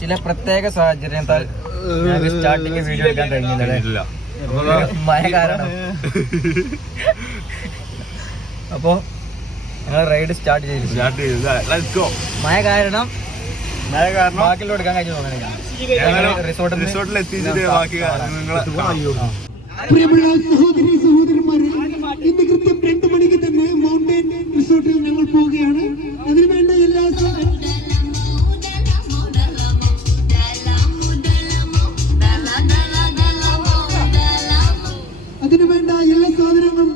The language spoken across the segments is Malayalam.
ചില പ്രത്യേക സാഹചര്യത്താൽ സ്റ്റാർട്ടിങ് വീഡിയോ എടുക്കാൻ കഴിഞ്ഞില്ല മഴ കാരണം. അപ്പോ ഞങ്ങൾ റൈഡ് സ്റ്റാർട്ട് ചെയ്തു. സ്റ്റാർട്ട് ചെയ്തു. ലെറ്റ്സ് ഗോ മഴ കാരണം മഴ കാരണം ബാക്കിയുള്ള എടുക്കാൻ കഴിഞ്ഞു ഞങ്ങൾ റിസോർട്ടിൽ റിസോർട്ടിൽ എത്തിച്ചിട്ട് ബാക്കി പ്രിയമുള്ള സഹോദരി സഹോദരന്മാരെ ഇന്ന് കൃത്യം രണ്ടു മണിക്ക് തന്നെ മൗണ്ടൻ റിസോർട്ടിൽ ഞങ്ങൾ പോവുകയാണ്. അതിനുവേണ്ട എല്ലാ അതിനുവേണ്ട എല്ലാ സാധനങ്ങളും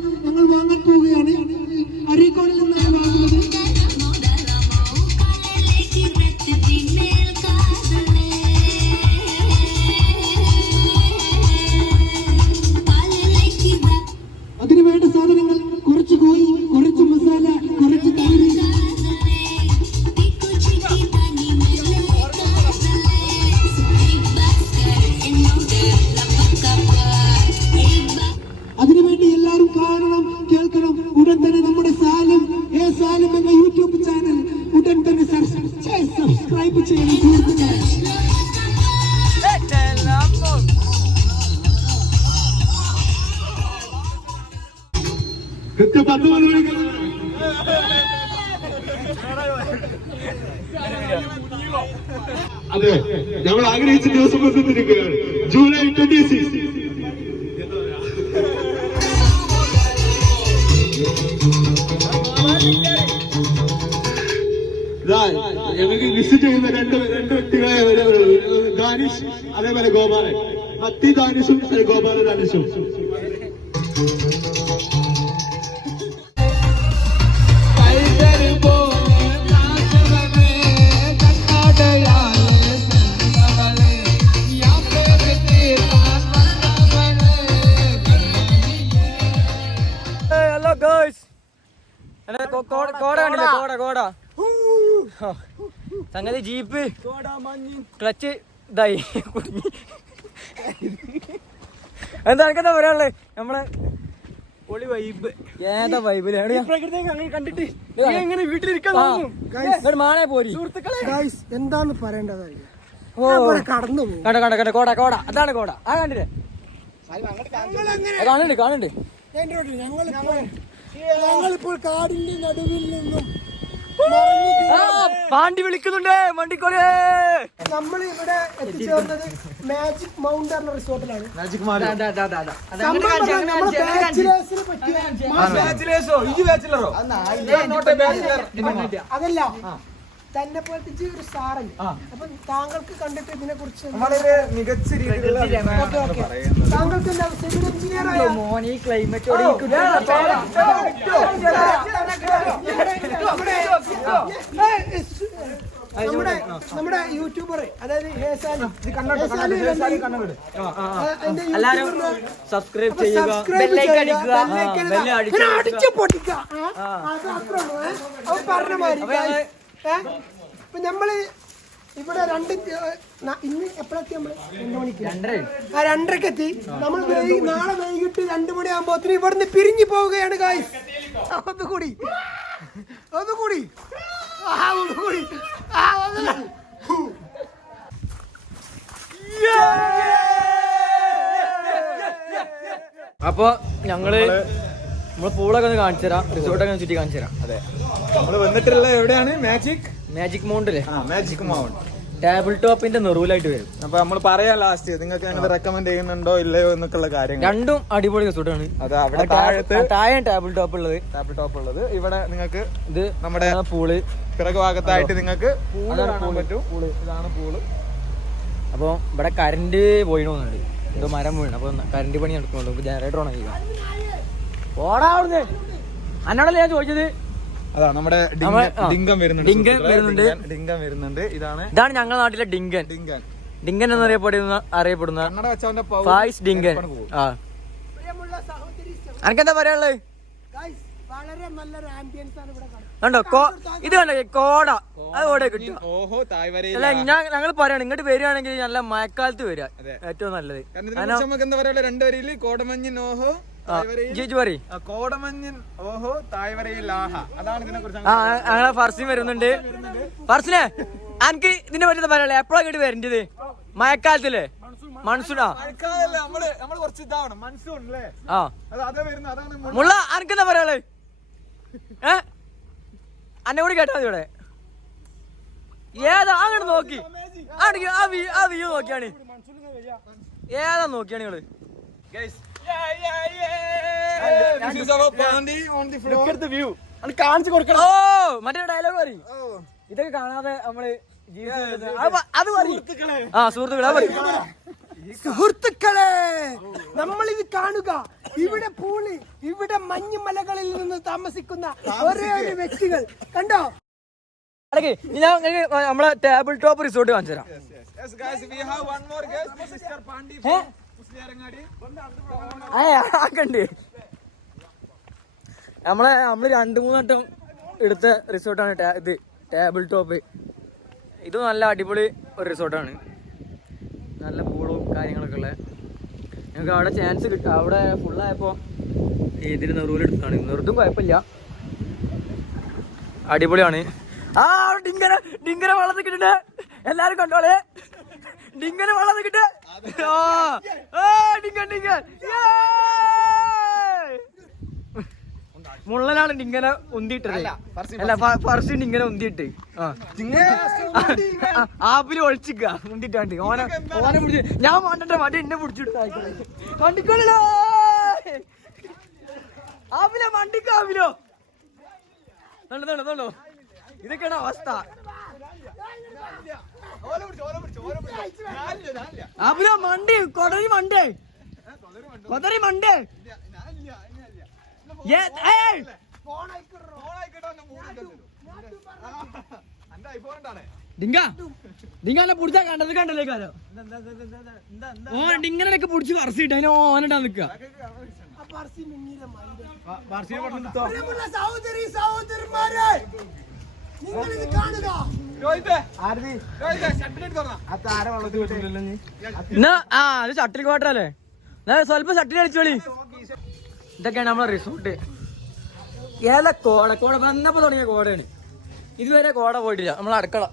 ആഗ്രഹിച്ച ദിവസം വന്നിരിക്കുകയാണ് ജൂലൈ ട്വന്റി സിക്സ് ഞങ്ങൾക്ക് മിസ് ചെയ്യുന്ന രണ്ട് രണ്ട് വ്യക്തികളെ ദാനിഷ് അതേപോലെ ഗോപാലൻ. മത്തി ദാനിഷും ഗോപാല ദാനിഷും സംഗതി ജീപ്പ് ക്ലച്ച് ഇതായി. കുടുങ്ങി. എന്താ എനിക്കെന്താ പറയാനുള്ളത് നമ്മളെ പൊളി വൈബ് ഏതാ കണ്ടിട്ട് എങ്ങനെ വീട്ടിലിരിക്കാൻ മാണേ പോരി. എന്താണ് കടന്നു പോകും. കണ്ട കണ്ട കണ്ട കോട കോട. അതാണ് കോട. ആ കാണുന്നുണ്ട് കാണുന്നുണ്ട്. ഞങ്ങളിപ്പോൾ കാടിന്റെ നടുവിൽ നിന്നും പാണ്ടി വിളിക്കുന്നുണ്ട്. വണ്ടിക്കോലേ നമ്മൾ ഇവിടെ എത്തിച്ചേർന്നത് മാജിക് മൗണ്ട് എന്ന റിസോർട്ടിലാണ്. മാജിക് അതല്ല തന്നെ പോലത്തെ ഒരു സാറല്ലേ? അപ്പൊ താങ്കൾക്ക് കണ്ടിട്ട് ഇതിനെ കുറിച്ച് മികച്ച രീതിയിലുള്ള താങ്കൾക്ക് എന്താ സിവിൽ എഞ്ചിനീയർ ആയ? മോനി ഈ ക്ലൈമറ്റോട് നമ്മുടെ നമ്മുടെ യൂട്യൂബർ അതായത് സബ്സ്ക്രൈബ് ചെയ്യുക അടിച്ച് പൊട്ടിക്കുക. അത് അത്രേ പറഞ്ഞ മാതിരി നമ്മൾ ഇവിടെ രണ്ട് ഇന്ന് എപ്പോഴെത്തി നമ്മൾ? രണ്ട് മണിക്ക്. ആ രണ്ടരക്ക് എത്തി നമ്മൾ നാളെ വൈകിട്ട് രണ്ടു മണി ആകുമ്പോത്തിന് ഇവിടുന്ന് പിരിഞ്ഞു പോവുകയാണ് ഗായ്സ് ഒന്നുകൂടി ഒന്നുകൂടി ആ ഒന്നുകൂടി ആ ഒന്നുകൂടി അപ്പൊ ഞങ്ങൾ നമ്മൾ പൂളൊക്കെ ഒന്ന് കാണിച്ചു തരാം റിസോർട്ടൊക്കെ ഒന്ന് ചുറ്റി കാണിച്ചു തരാം അതെ. നമ്മൾ വന്നിട്ടുള്ള എവിടെയാണ്? മാജിക് മാജിക് മൗണ്ടിൽ ആ മാജിക് മൗണ്ട് ടേബിൾ ടോപ്പിന്റെ നെറുവിലായിട്ട് വരും. അപ്പൊ നമ്മൾ പറയാം ലാസ്റ്റ് നിങ്ങൾക്ക് ഞങ്ങൾ റെക്കമെൻഡ് ചെയ്യുന്നുണ്ടോ ഇല്ലയോ എന്നൊക്കെയുള്ള കാര്യങ്ങൾ. രണ്ടും അടിപൊളി റിസോർട്ടാണ് അത് അവിടെ താഴത്ത് താഴെ ടേബിൾ ടോപ്പ് ഉള്ളത്. ടേബിൾ ടോപ്പ് ഉള്ളത്. ഇവിടെ നിങ്ങൾക്ക് ഇത് നമ്മുടെ പൂൾ. പിറകു ഭാഗത്തായിട്ട് നിങ്ങൾക്ക് പൂൾ കാണാൻ പൂൾ. പറ്റും. ഇതാണ് പൂൾ. അപ്പൊ ഇവിടെ കറണ്ട് പോയിണോന്നുണ്ട്. എന്തോ മരം വീണ്. അപ്പൊ കറണ്ട് പണി നടക്കുന്നുണ്ട്. ജനറേറ്റർ ഓണാക്കി ഓടാ അവിടുന്ന്. അന്നോടല്ലേ ഞാൻ ചോദിച്ചത്? അതാ നമ്മുടെ നമ്മ- ഡിങ്ക- ഡിങ്കം വരുന്നുണ്ട് ഡിങ്കൻ വരുന്നുണ്ട്. ഡിങ്കൻ- ഡിങ്കം വരുന്നുണ്ട്. ഇതാണ് ഇതാണ് ഞങ്ങളുടെ നാട്ടിലെ ഡിങ്കൻ. ഡിങ്കൻ. ഡിങ്കൻ എന്നറിയപ്പെടുന്ന അറിയപ്പെടുന്ന ഫായിസ് ഡിങ്കൻ. ആ. അനക്കെന്താ പറയാനുള്ളത് ഗായ്സ് വളരെ നല്ലൊരു ആംബിയൻസ് ആണ് ഇവിടെ കണ്ടോ കോ ഇത് കണ്ടോ കോട. അത് ഓടെ കിട്ടും ഓഹോ അല്ല ഞാൻ ഞങ്ങൾ പറയാണ് ഇങ്ങോട്ട് വരികയാണെങ്കിൽ നല്ല മഴക്കാലത്ത് വരിക. ഏറ്റവും നല്ലത്. കാരണം ഇതിനെക്കുറിച്ച് നമുക്ക് എന്താ പറയാ രണ്ട് വരിയിൽ കോടമഞ്ഞ് ഓഹോ ഓഹോ തായ്വരയിൽ അതാണ് ഇതിനെ കുറിച്ച് ഞങ്ങളെ ഫർസിൻ വരുന്നുണ്ട്. ഫർസിനെ എനിക്ക് ഇതിനെ പറ്റുന്ന പറയാനുള്ള എപ്പോഴാ കേട്ട് വരേണ്ടത്? മഴക്കാലത്തില്ലേ മൺസൂണാ? മുള്ള. എനിക്ക് അനക്കെന്താ പറയാ ഏ? അന്നെ കൂടി കേട്ടാ മതി ഇവിടെ. ഏതാ അങ്ങനെ നോക്കി. ആ വ്യൂ നോക്കിയാണ്. ഏതാ നോക്കിയാണ് നിങ്ങൾ This is our Pandi on the floor. കാണിച്ചു കൊടുക്കണം. ഓ മറ്റേ ഡയലോഗ് പറയും Oh. ഇതൊക്കെ കാണാതെ നമ്മൾ ജീവിതം അത് പറയും ആ സുഹൃത്തുക്കളെ പറയും സുഹൃത്തുക്കളെ നമ്മൾ ഇത് കാണുക. ഇവിടെ പൂളി ഇവിടെ മഞ്ഞുമലകളിൽ നിന്ന് താമസിക്കുന്ന ഒരേ ഒരു വ്യക്തികൾ. കണ്ടോ? അടക്ക് ഞാൻ നിങ്ങൾക്ക് നമ്മളെ ടേബിൾ ടോപ്പ് റിസോർട്ട് കാണിച്ചു തരാം നമ്മളെ നമ്മൾ രണ്ട് മൂന്നട്ടം എടുത്ത റിസോർട്ടാണ് ഇത് ടേബിൾ ടോപ്പ്. ഇത് നല്ല അടിപൊളി ഒരു റിസോർട്ടാണ്. നല്ല പൂളും കാര്യങ്ങളൊക്കെ ഉള്ളത് ഞങ്ങൾക്ക് അവിടെ ചാൻസ് കിട്ടും അവിടെ ഫുള്ളായപ്പോൾ ഇതിന് നെറുവിലെടുത്താണ് നെറുതും കുഴപ്പമില്ല. അടിപൊളിയാണ്. ആ ഡിങ്കര ഡിങ്കര വെള്ളത്തിൽ കിട്ടേ എല്ലാരും കണ്ടോളെ. ഡിങ്കര വെള്ളത്തിൽ കിട്ടേ മുള്ളനാണ് ഇങ്ങനെ ഉന്തിയിട്ടത്. അല്ല ഫർസ്റ്റ് ആ. ആ, ആപ്പിൽ ഒളിച്ചിക്ക ഉന്തിട്ടാണ്ട് ഓനെ ഓനെ പിടിച്ച് ഞാൻ വേണ്ടട്ടെ മറ്റേ എന്നെ പിടിച്ചിട്ട് വണ്ടിക്കോളോ ആപ്പിലെ വണ്ടിക്ക് ആപ്പിലോ? തൊള്ളു തൊള്ളു തൊള്ളു ഇതൊക്കെയാണ് അവസ്ഥ. ആപ്പിലോ മണ്ടി കൊടരി മണ്ടേ. കൊതറി മണ്ടേ? ഡിങ്ങനെ പുടിച്ചാ കണ്ടത് കണ്ടല്ലേ കാലോ ഡിങ്ങനൊക്കെ പുടിച്ച് പറസിട്ട് അതിന് ഓനണ്ടാ നിക്ക പ്രിയമുള്ള സഹോദരി സഹോദരന്മാരെ. ആ അത് ഷട്ടിൽ ക്വാർട്ടർ അല്ലേ? സ്വല്പം ഷട്ടിൽ കളിച്ചോളി. ഇതൊക്കെയാണ് നമ്മളെ റിസോർട്ട് ഏല കോട? കോട വന്നപ്പോ തുടങ്ങിയ കോടയാണ്. ഇതുവരെ കോട പോയിട്ടില്ല. നമ്മൾ അടുക്കള.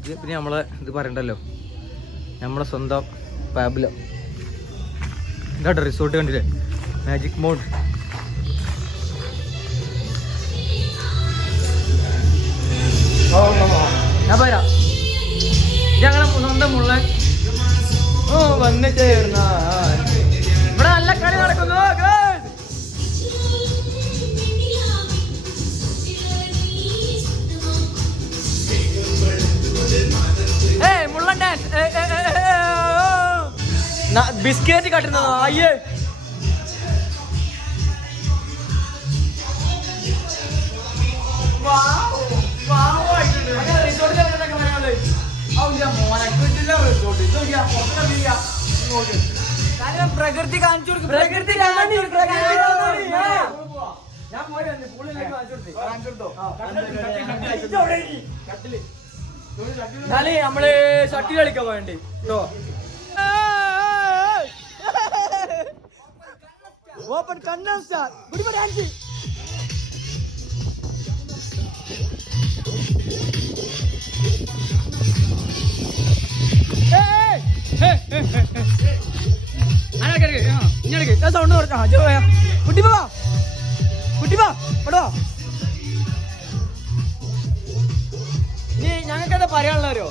ഇത് പിന്നെ നമ്മളെ ഇത് പറയണ്ടല്ലോ. നമ്മളെ സ്വന്തം പാബില ഇതാട്ടോ റിസോർട്ട് കണ്ടില്ലേ? മാജിക് മോഡ് ഞാൻ പോരാ ഞങ്ങളെ സ്വന്തം മുള്ളൻ ഓ വന്ന് ചേർന്ന ഇവിടെ നല്ല കളി നടക്കുന്നു. ഏയ് മുള്ളൻ ഡാൻസ് ബിസ്ക്കറ്റ് കട്ടുന്നതോ അയ്യേ പ്രകൃതി കാണിച്ചു പ്രകൃതി ഞാൻ പോയി എന്നാലേ നമ്മൾ ഷട്ടിൽ കളിക്കാൻ വേണ്ടി കേട്ടോ open star. Good dance sound കുട്ടിപ്പാ കുട്ടിപ്പാ ഞങ്ങൾക്ക് എന്താ പറയാനുള്ളവരോ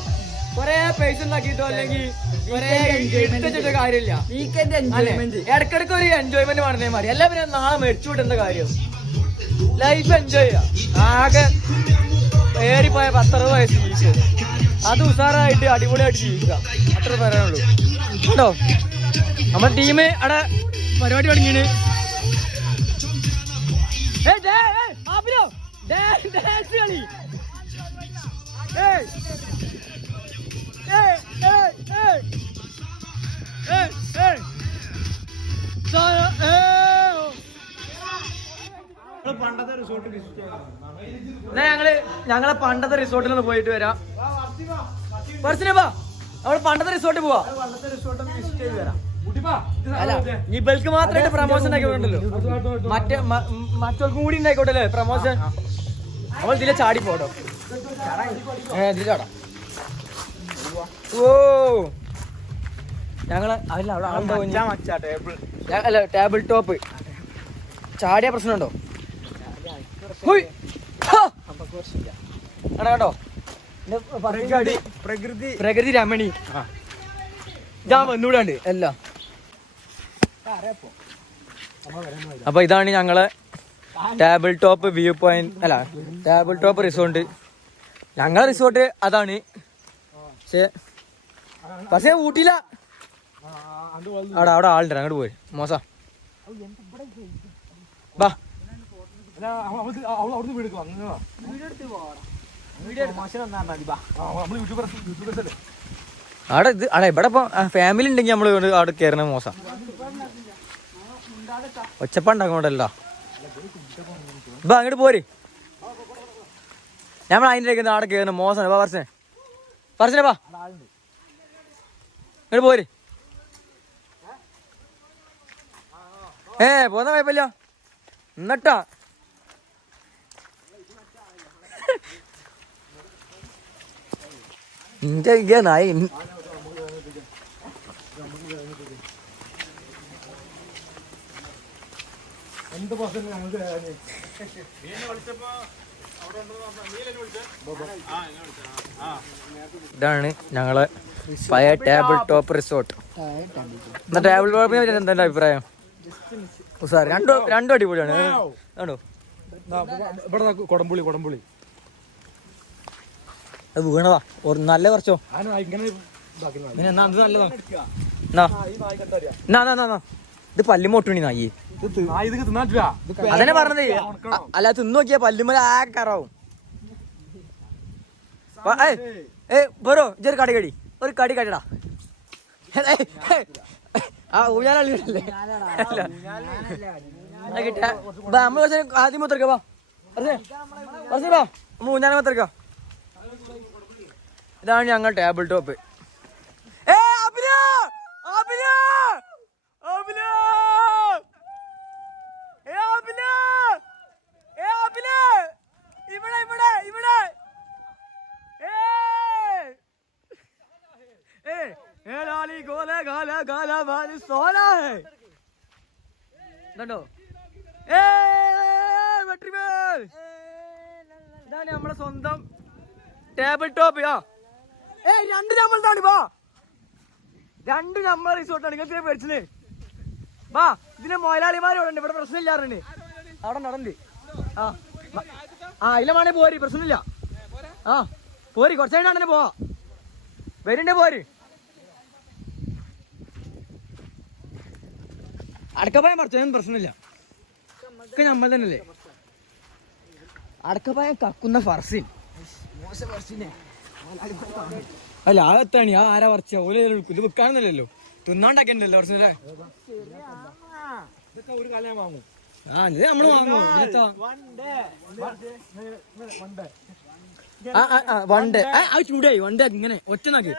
കൊറേ പൈസ ഉണ്ടാക്കിയിട്ടോ അല്ലെങ്കിൽ കാര്യമില്ല. അല്ലേ? ഇടക്കിടക്ക് ഒരു എൻജോയ്മെന്റ് പറഞ്ഞേ മതി. എല്ലാവരും നാളെ മരിച്ചു വിട്ടുന്ന കാര്യം. ലൈഫ് എൻജോയ് ചെയ്യാം. ആകെ ഏറിപ്പോയ പത്തറുപത് വയസ്സ് അത് ഉഷാറായിട്ട് അടിപൊളിയായിട്ട് ജീവിക്കുക. അത്ര പറയാനുള്ളൂ. കേട്ടോ നമ്മുടെ ടീം അവിടെ പരിപാടി തുടങ്ങിയാണ് ഞങ്ങൾ ഞങ്ങളെ പണ്ടത്തെ റിസോർട്ടിൽ നിന്ന് പോയിട്ട് വരാം. ബർസിനെ വാ നമ്മൾ പണ്ടത്തെ റിസോർട്ടിൽ പോവാ. പണ്ടത്തെ റിസോർട്ട് വിസിറ്റ് ചെയ്ത് വരാം. അല്ല ഈ ബൽക്ക് മാത്രമായിട്ട് പ്രമോഷൻ ആക്കിയിട്ടുണ്ടല്ലോ മറ്റേ മറ്റവർക്കും കൂടി ഉണ്ടായിക്കോട്ടെ അല്ലേ പ്രമോഷൻ നമ്മൾ ഇതിലെ ചാടി പോട്ടോ ഏ ഇതിൽ ചാടാം. ഓ. ഞങ്ങൾ അല്ല അവിടെ ആളുണ്ടോ ഇനി? ഞാ- അല്ല ടേബിൾ ടോപ്പ് ചാടിയ പ്രശ്നമുണ്ടോ? ഹുയ്. ഹാ. എടാ കേട്ടോ എന്റെ പ്രകൃതി പ്രകൃതി. പ്രകൃതി രമണി. ഞാൻ വന്നൂടാണ്ട്. എല്ലാം അപ്പൊ ഇതാണ് ഞങ്ങളെ ടേബിൾ ടോപ്പ് വ്യൂ പോയിന്റ് അല്ല ടേബിൾ ടോപ്പ് റിസോർട്ട് ഞങ്ങളെ റിസോർട്ട് അതാണ്. പക്ഷേ പക്ഷേ ഊട്ടിയില്ല. അവിടെ അവിടെ ആളുണ്ട്. അങ്ങോട്ട് പോയി. മോശ. ബാ. അവിടുന്ന് വീട് യൂട്യൂബേഴ്സ് അല്ലേ അവിടെ ഇത് അവിടെ ഇവിടെ ഇപ്പൊ ഫാമിലി ഉണ്ടെങ്കിൽ നമ്മൾ ഇവിടെ അവിടെ കയറണ മോശം. ഒച്ചപ്പണ്ടാക്കണ്ടല്ലോ ഇപ്പൊ അങ്ങോട്ട് പോര്. നമ്മൾ അതിന്റെ അവിടെ കയറുന്ന മോശം ബാ പറച്ചനെ പറച്ചനെ ബാ. ഇങ്ങോട്ട് പോര്. ഏ പോന്ന കുഴപ്പമില്ല. എന്നിട്ടാ നായി എന്ത് പ്രശ്നം ഞങ്ങൾക്ക് ഇതാണ് ഞങ്ങളെ പഴയ ടേബിൾ ടോപ്പ് റിസോർട്ട് എന്നാ ടേബിൾ ടോപ്പിനെ പറ്റി എന്താ അഭിപ്രായം? സാർ രണ്ടോ രണ്ടും അടിപൊളിയാണ്. ആണോ ഇവിടെ കൊടംപുളി കൊടംപുളി അത് വീണതാ. ഒരു നല്ല കുറച്ചോ ഇത് ഇത് പല്ലുമൊട്ടുണി നായി. അതന്നെ പറഞ്ഞത്. അല്ല തിന്നു നോക്കിയാ പല്ലുമല ആ കറാവും. വാ, ഏയ്, ഏയ്. ബറോ ഇതൊരു കടി കടി. ഒരു കടി കടിടാ ആ ഊഞ്ഞാലല്ലേ കിട്ടാ. നമ്മൾ കുറച്ച് ആദ്യം മുത്തർക്ക വാ. കുറച്ച് കുറച്ച് വാ. നമ്മൾ ഊഞ്ഞാല മുത്തർക്ക ഇതാണ് ഞങ്ങൾ ടേബിൾ ടോപ്പ് വെട്രിമേൽ! ഇതാണ് സ്വന്തം ടേബിൾ ടോപ്പ് ആ ഏ രണ്ട് നമ്മളതാണ് വാ. രണ്ട് നമ്മളെ റിസോർട്ടാണ്. നിങ്ങൾക്ക് പേടിച്ചത് വാ ഇതിന് മുതലാളിമാർ ഇവിടെ പ്രശ്നമില്ലാറുണ്ട്. അവിടെ നടണ്ട്. ആ ആ ഇല്ല വേണേ പോരി. പ്രശ്നമില്ല. ആ പോരി. കുറച്ച് കഴിഞ്ഞാണ് പോവാ. വരുന്നുണ്ട് പോര്. അടക്കപ്പായം പറിച്ചതൊന്നും പ്രശ്നമില്ല. ഒക്കെ നമ്മൾ തന്നെയല്ലേ? അടക്കപ്പായം കക്കുന്ന ഫർസിൻ. അല്ല ആ എത്താണ്? ആ ആരാ പറിച്ച? ഓല ഇത് വിൽക്കാണെന്നല്ലോ തിന്നാണ്ടാക്കണ്ടല്ലോ കാലം വാങ്ങും. ആ ഇത് നമ്മൾ വാങ്ങും. വണ്ട് ആ, ചൂടായി. വണ്ട് ഇങ്ങനെ. ഒറ്റ നാക്ക്.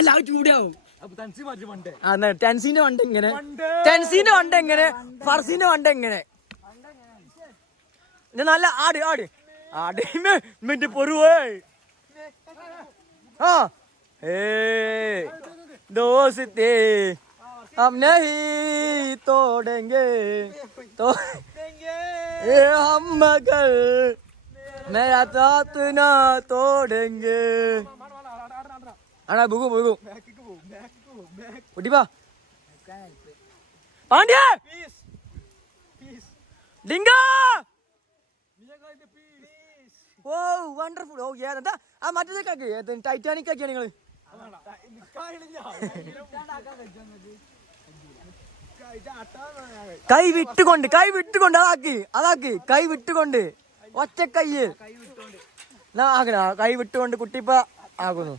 അല്ല ചൂടാവും. ആ എന്നാ ടെൻസിന്റെ വണ്ട് എങ്ങനെ ടെൻസിന്റെ വണ്ട് എങ്ങനെ ഫർസിന്റെ വണ്ട് എങ്ങനെ നല്ല ആട് ആട്. ආඩෙම මෙට हाँ। हे। दोस्त हम नहीं तोड़ेंगे तो ये हम मगर मेरा साथ ना तोड़ेंगे। अरे बुगु बुगु उठीबा पांड्या! डिंगा! ഓ വണ്ടർഫുൾ ഓ എന്താ? ആ മറ്റേതൊക്കെ ആക്കി ടൈറ്റാനിക് ആക്കിയാണ് നിങ്ങൾ കൈ വിട്ടുകൊണ്ട് കൈ വിട്ടുകൊണ്ട് അതാക്കി അതാക്കി കൈ വിട്ടുകൊണ്ട് ഒറ്റ കയ്യ്. ആകണ കൈ വിട്ടുകൊണ്ട് കുട്ടിപ്പ ആകുന്നു.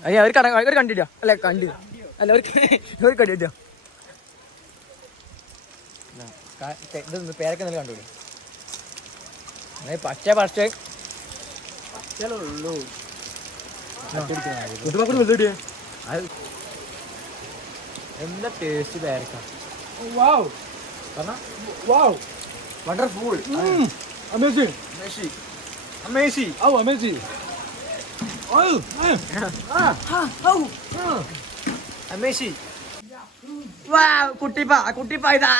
അയ്യ അവർ കണ്ടില്ല. അല്ല കണ്ടി അല്ല ഒരു കണ്ടില്ല. ഇതൊന്ന് പേരൊക്കെ നല്ല കണ്ടു പച്ച പച്ച. എന്താ taste പേരക്കാം. Wow. Wow. Wonderful amazing messy messy ഔ അമേസിംഗ് മെസ്സി വാ കുട്ടിപ്പ കുട്ടിപ്പ ഇതാ.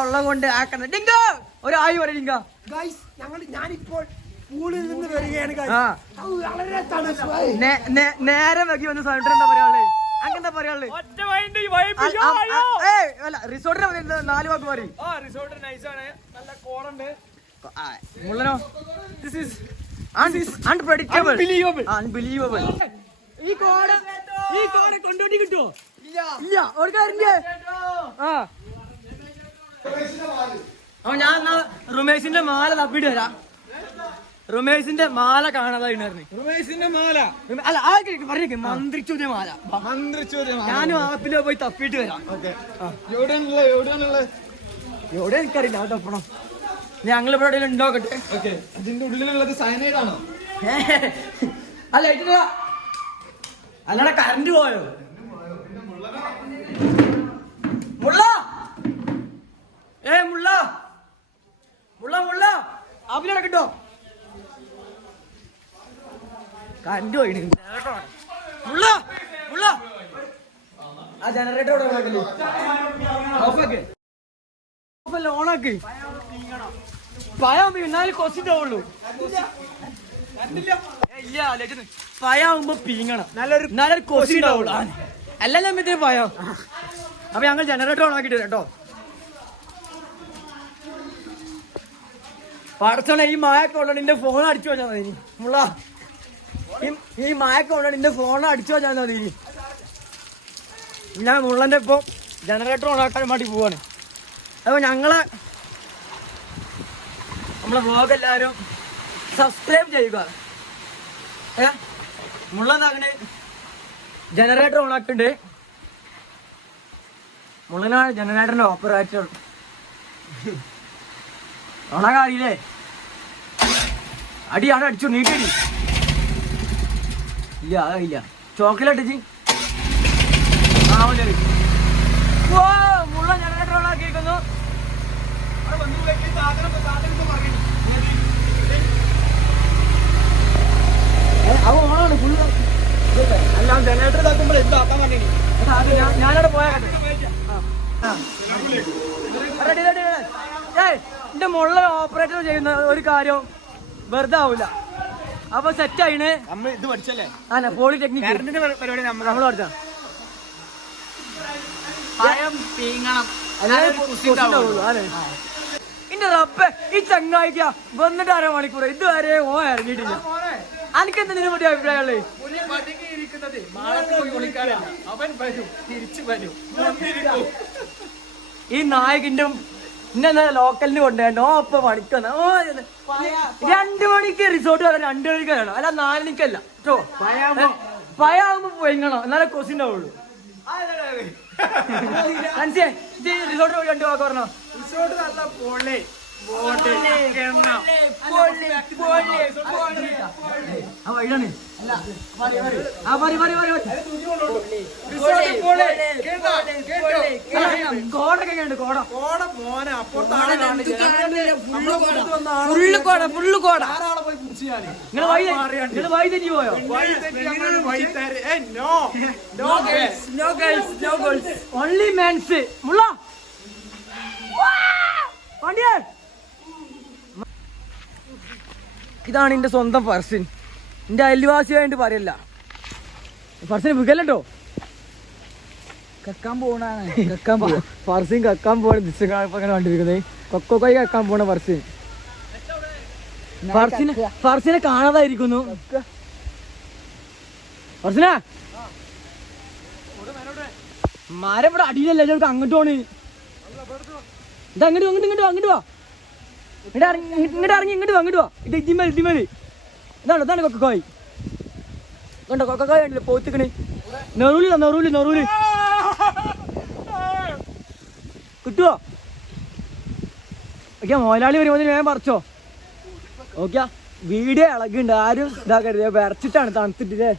ഉള്ള കൊണ്ട് ആക്കണം ഡിങ്കോ ഒരു ആയി പറ ഡിങ്ക ഗൈസ് ഞങ്ങൾ ഞാനിപ്പോൾ പൂളിൽ നിന്ന് വരികയാണ് വളരെ തണുപ്പായി നേരെ വകി വന്ന് സാധനം എന്താ പറയാൾ അങ്ങനെന്താ പറയാൾ റിസോർട്ടിന് നാല് വാക്ക് പറയും. റിസോർട്ട് നൈസാണ് നല്ല മുള്ളനോ? This is unpredictable Unbelievable. Unbelievable ഈ കോഡ് ഈ കോട് കൊണ്ടുപോയി കിട്ടുമോ ഇല്ല. ആ. അപ്പൊ ഞാൻ എന്നാ റുമേഷിന്റെ മാല തപ്പിട്ട് വരാം. റുമേഷിന്റെ മാല കാണാതായിരുന്നു റുമേഷിന്റെ മാല. അല്ല ആ. മന്ത്രി ചോദ്യ മാല. വാ. മന്ത്രിച്ചോദ്യം ഞാനും ആപ്പിലോ പോയി തപ്പിട്ട് വരാം. ഓക്കെ. എവിടെയാണുള്ളത്? എവിടെയാണുള്ളത്? എവിടെ എനിക്കറിയില്ല. അത് തപ്പണം ഞങ്ങൾ ഇവിടെ എവിടെയെങ്കിലും ഉണ്ടോക്കട്ടെ ഓക്കെ. അതിന്റെ ഉള്ളിലുള്ളത് സയനൈഡ് ആണോ? അല്ല ഇട്ടില്ല അല്ലടെ കറണ്ട് പോയോ? മുള്ള. ഏ മുള്ള. മുള്ള മുള്ള. ആപ്പിലടെ കിട്ടോ? കണ്ടു പോയി. മുള്ള മുള്ള. ആ ജനറേറ്റർ ഇവിടെ ഓണാക്കില്ലേ ഓഫാക്ക് ഓഫല്ല ഓണാക്ക് പയാവുമ്പോ എന്നാലും ഉള്ളൂ. ഏയ് ഇല്ല പയാവുമ്പോ പീങ്ങണം. നല്ലൊരു നല്ലൊരു കൊസി ഉണ്ടാവുള്ളൂ. അല്ല ഞാൻ പയോ അപ്പൊ ഞങ്ങൾ ജനറേറ്റർ ഓൺ ആക്കിട്ട് കേട്ടോ. പടച്ചോണ ഈ മായൊക്കെ ഉള്ളത് എന്റെ ഫോൺ അടിച്ചു വെച്ചാൽ മതി. മുള്ള ഈ- മായൊക്കെ ഉള്ളത് എന്റെ ഫോൺ അടിച്ചു വെച്ചാൽ മതി. ഞാൻ മുള്ളന്റെ ഇപ്പൊ ജനറേറ്റർ ഓൺ ആക്കാൻ വേണ്ടി പോവാണ്. അപ്പൊ ഞങ്ങൾ നമ്മളെ വ്ലോഗ് എല്ലാവരും സബ്സ്ക്രൈബ് ചെയ്യുക. ഏ? മുള്ളനാകണേ ജനറേറ്റർ ഓൺ മുള്ളനാണ് ജനറേറ്ററിന്റെ ഓപ്പറേറ്റർ ഓണാക്കാൻ അടി ആടെ അടിച്ചു നീട്ടി ഇല്ല അതില്ല ചോക്ലേറ്റ് ജി ആ മുള്ള ജനറേറ്റർ ഓൺ ആക്കിയിരിക്കുന്നു ഏ, അവ ഓണാണ് ഫുള്ള് അല്ല ജനറേറ്റർ ഇതാക്കുമ്പോൾ എന്താക്കാൻ പറഞ്ഞു ഞാനവിടെ പോയാ റെഡി റെഡി ഏയ് എന്റെ മുള്ള ഓപ്പറേറ്റർ ചെയ്യുന്ന ഒരു കാര്യവും വെറുതെ ആവൂല. അപ്പൊ സെറ്റ് ആയിന്. നമ്മൾ ഇത് പഠിച്ചല്ലേ? അല്ല പോളിടെക്നിക് പരിപാടി നമ്മൾ പഠിച്ചാ ഇന്റെ റബ്ബേ ഈ ചങ്ങായിക്ക വന്നിട്ട് അര മണിക്കൂർ ഇതുവരെ ഓ ഇറങ്ങിയിട്ടില്ല. അനക്ക് എന്തെങ്കിലും പറ്റിയ അഭിപ്രായമുള്ളേ അവൻ വരും തിരിച്ചു വരും. ഈ നായകിന്റെ ഇന്നെ ലോക്കലിന് കൊണ്ടുപോയോ ഇപ്പൊ മണിക്കോ ഓ രണ്ടു മണിക്ക് റിസോർട്ട് വരാൻ രണ്ടു മണിക്ക് വരണം. അല്ല നാലിനിക്കല്ല കേട്ടോ പയാകുമ്പോ പോയിങ്ങണോ എന്നാലേ കൊസി ആവുള്ളൂ റിസോർട്ട് പോയി രണ്ടു വാക്ക് പറഞ്ഞോ? റിസോർട്ട് നല്ല പൊളി ബോട്ട് എണ്ണം ആ വൈകാണ് കോടൊക്കെ ഉണ്ട് കോട കോട മോനെ ഫുള്ള് കോട ഫുള്ള് കോട പോയി നിങ്ങൾ വൈ നിങ്ങൾ വൈ തെറ്റി ഓൺലി മെൻസ് മുള്ള. വണ്ടിയേ. ഇതാണ് എന്റെ സ്വന്തം ഫർസിൻ എന്റെ അയൽവാസിയായിട്ട് പറയല്ല. ഫർസിന് വികലട്ടോ കക്കാൻ പോണാണ് കക്കാൻ ഫർസിൻ കക്കാൻ പോണ ദിശങ്ങനെ കണ്ടിരിക്കുന്നത്. കൊക്കോക്കായി കക്കാൻ പോണ ഫർസിൻ. ഫർസിനെ ഫർസിനെ കാണാതായിരിക്കുന്നു. ഫർസിന! മരം ഇവിടെ അടിയിലല്ല? ചേർക്ക് അങ്ങോട്ട് പോണ്. ഇത് അങ്ങോട്ട് അങ്ങോട്ട് ഇങ്ങോട്ട് അങ്ങോട്ട് വാ. ഇങ്ങോട്ട് ഇറങ്ങി ഇങ്ങോട്ട് ഇറങ്ങി ഇങ്ങോട്ട് വാ, വാ. ഇത് ഇതിമേൽ ഇതിമേൽ ഇതാണ് ഇതാണ് കൊക്കക്കോയ് കണ്ടോ കൊക്കക്കോയ് ഉണ്ടല്ലോ പോത്തിക്കണ്. നെറൂൽ ഇതാ, നെറൂൽ നെറൂൽ. കിട്ടുവോ? ഓക്കെ മോലാളി വരുമ്പോൾ ഞാൻ പറിച്ചോ. ഓക്കെ വീഡിയോ ഇളകുണ്ട് ആരും ഇതാക്കരുത്. വിറച്ചിട്ടാണ് തണുത്തിട്ടില്ലേ?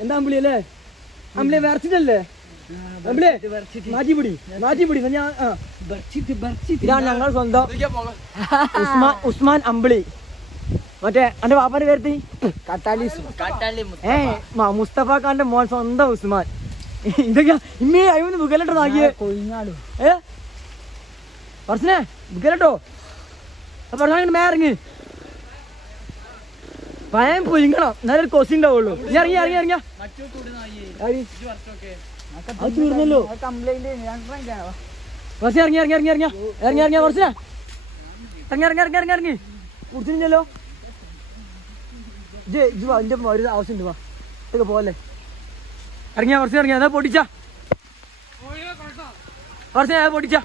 എന്താ അമ്പിളി അല്ലേ? അമ്പിളി ഇതാണ് ഞങ്ങൾ സ്വന്തം ഉസ്മാൻ ഉസ്മാൻ അമ്പിളി. മറ്റേ എന്റെ പാപ്പാന്റെ പേരത്തി മുസ്തഫ. ഖാന്റെ മോൻ സ്വന്തം ഉസ്മാൻ. ഇതൊക്കെ ഇമ്മേ അയ്യൊന്ന് ബുക്കലട്ടോ നാക്കിയേ. ഏ? പറച്ചനെ ബുക്കലട്ടോ പറഞ്ഞു മേറങ്ങി ഭയം പൊലിങ്ങണം എന്നാലും ഒരു കൊസി ഉണ്ടാവുള്ളൂ. നീ ഇറങ്ങി ഇറങ്ങി ഇറങ്ങിയ അത് തീർന്നല്ലോ. കുറച്ച് ഇറങ്ങി ഇറങ്ങി ഇറങ്ങി ഇറങ്ങിയ ഇറങ്ങി ഇറങ്ങിയ കുറച്ച് ഇറങ്ങി ഇറങ്ങി ഇറങ്ങി ഇറങ്ങി. ഇറങ്ങി കുടിച്ചില്ലല്ലോ ജെ ഇജ് വാ എന്റെ ഒരു ആവശ്യമുണ്ട് വാ. ഇതൊക്കെ പോലെ. ഇറങ്ങിയ കുറച്ച് ഇറങ്ങിയ. എന്നാ പൊടിച്ച കുറച്ച് ഞാൻ പൊടിച്ചാ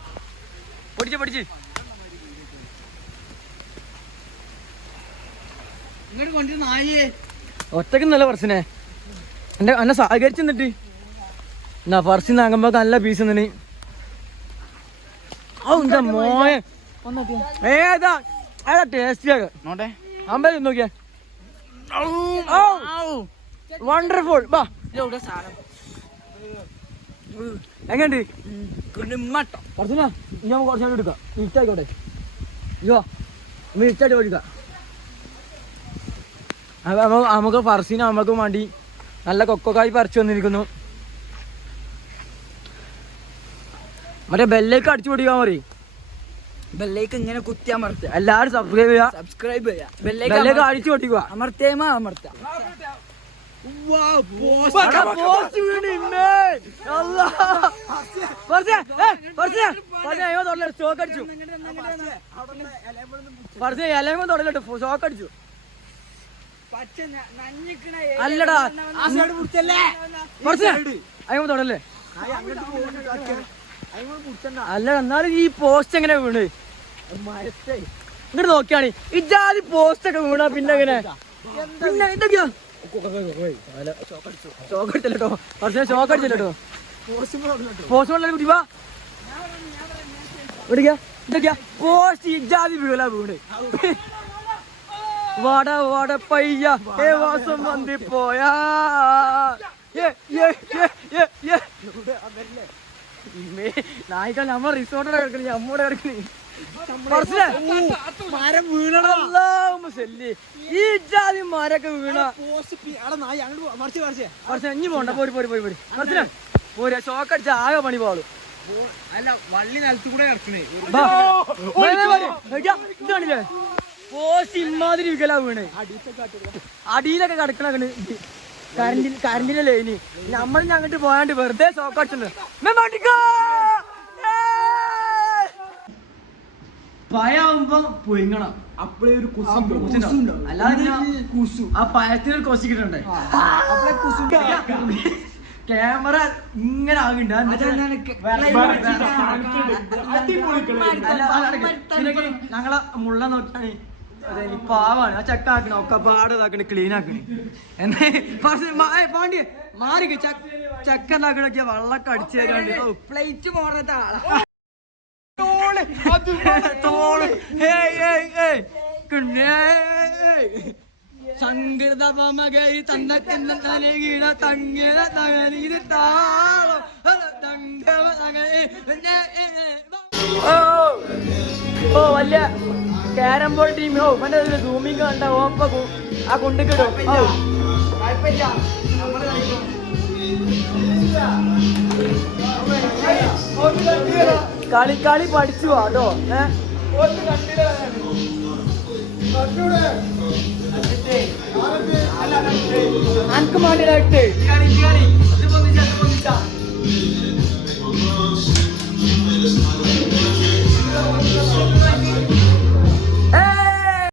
പറച്ചിനെ എന്റെ എന്നെ സഹകരിച്ചു നിന്നിട്ട്. എന്നാ പറസിന്ന് ആകുമ്പോ നല്ല പീസ് നിന്നെ മോയെ ഏതാ ഏതാ ടേസ്റ്റി ആക അമ്പത് നോക്കിയാ. വണ്ടർഫുൾ ബാ. എങ്ങണ്ട് കുറച്ചുനാ ഞാൻ കുറച്ച് നേരം എടുക്കാം. ഇട്ടായിക്കോട്ടെ ഇയ്യോ നമ്മൾ ഇട്ടായിട്ട് പഠിക്കാം അപ്പൊ നമുക്ക് ഫർസീന് നമുക്ക് വേണ്ടി നല്ല കൊക്കൊക്കായി പറിച്ചു വന്നിരിക്കുന്നു. മറ്റേ ബെല്ലേക്ക് അടിച്ചു പൊടിക്കാൻ പറയും. ബെല്ലേക്ക് ഇങ്ങനെ കുത്തി അമർത്തുക എല്ലാരും സബ്സ്ക്രൈബ് ചെയ്യുക സബ്സ്ക്രൈബ് ചെയ്യാ ബെല്ലേക്ക് അടിച്ചു പൊട്ടിക്കുക അമർത്തേമ അമർത്ത സ്റ്റോക്ക് അടിച്ചു പറഞ്ഞ ഇലമ തുടങ്ങിട്ട് സ്റ്റോക്ക് അടിച്ചു അല്ലടാ അയ്യോ തൊടല്ലേ അല്ല എന്നാലും ഈ പോസ്റ്റ് എങ്ങനെ വീണ്? ഇങ്ങോട്ട് നോക്കിയാണ്. ഇജാതി പോസ്റ്റ് ഒക്കെ വീണാ പിന്നെ എങ്ങനെ പിന്നെ എന്തൊക്കെയാ? ഷോക്ക് അടിച്ചല്ലോ കുറച്ച് ഷോക്ക് അടിച്ചല്ലോ പോസ്റ്റ് എവിടേക്കാ എന്തൊക്കെയാ പോസ്റ്റ് ഇജാതി വീണ വീണ്. വട വട പയ്യ. ഏ വാസം വന്നി പോയാ ഏ, ഏ, ഏ, ഏ, ഏ. ഇമ്മേ, നായ്ക്കൾ നമ്മ റിസോർട്ടിടെ കിടക്കണി അമ്മൂടെ കിടക്കണി. മരം വീണല്ലോ ശല്യ. ഈ ജാതി മരൊക്കെ വീണ ഇഞ്ഞി പോണ്ട പോരി പോരി പോരി പോരി. പോരി ഷോക്ക് അടിച്ച ആകെ പണി പോളു. അല്ല വള്ളി നിലത്തു കൂടെ ഇതാണില്ലേ പോസ്റ്റ് ഇമാതിരി വികല വീണ്. അടിയിലൊക്കെ കിടക്കണ കറണ്ടിൽ കറണ്ടിലല്ലേ ഇനി? നമ്മൾ ഞങ്ങട്ട് പോയാണ്ട് വെറുതെ ഷോക്ക് അടിച്ചിട്ടുണ്ട്. പയാവുമ്പോ പൊയിങ്ങണം. അപ്പളേ ഒരു അല്ലാതെ ആ പയത്തിന് ഒരു കൊസി. കിട്ടണ്ടേ? ക്യാമറ ഇങ്ങനെ ആകുന്നുണ്ട് ഞങ്ങളെ മുള്ള നോക്കാണ് അതെ പാവാണ്. ആ ചക്ക ആക്കണ ഒക്കെ പാട് ഇതാക്കണ ക്ലീൻ ആക്കണ എന്നേ പാണ്ടി. മാറി ചക്ക എന്താക്കണൊക്കെ വെള്ളമൊക്കെ അടിച്ചേക്കാണ്ട് പ്ലേറ്റ് മോറത്ത ആളാ. തോൾ. സംഗീത പമകരി തന്നക്കുന്ന നനകീണ തങ്ങിന നഗനീത് താളം. തങ്ക നഗരി ഓ. ഓ വല്ല ക്യാരം ബോൾ ടീം ഓ മറ്റേ സൂമിങ് കണ്ട ഓപ്പ ആ കുണ്ടിക്കിടും കളി കളി പഠിച്ചു കേട്ടോ. അനക്ക് മാറ്റിട്ട് ഇത് പൊന്നിച്ചാ ഇത് പൊന്നിച്ചാ. Deus.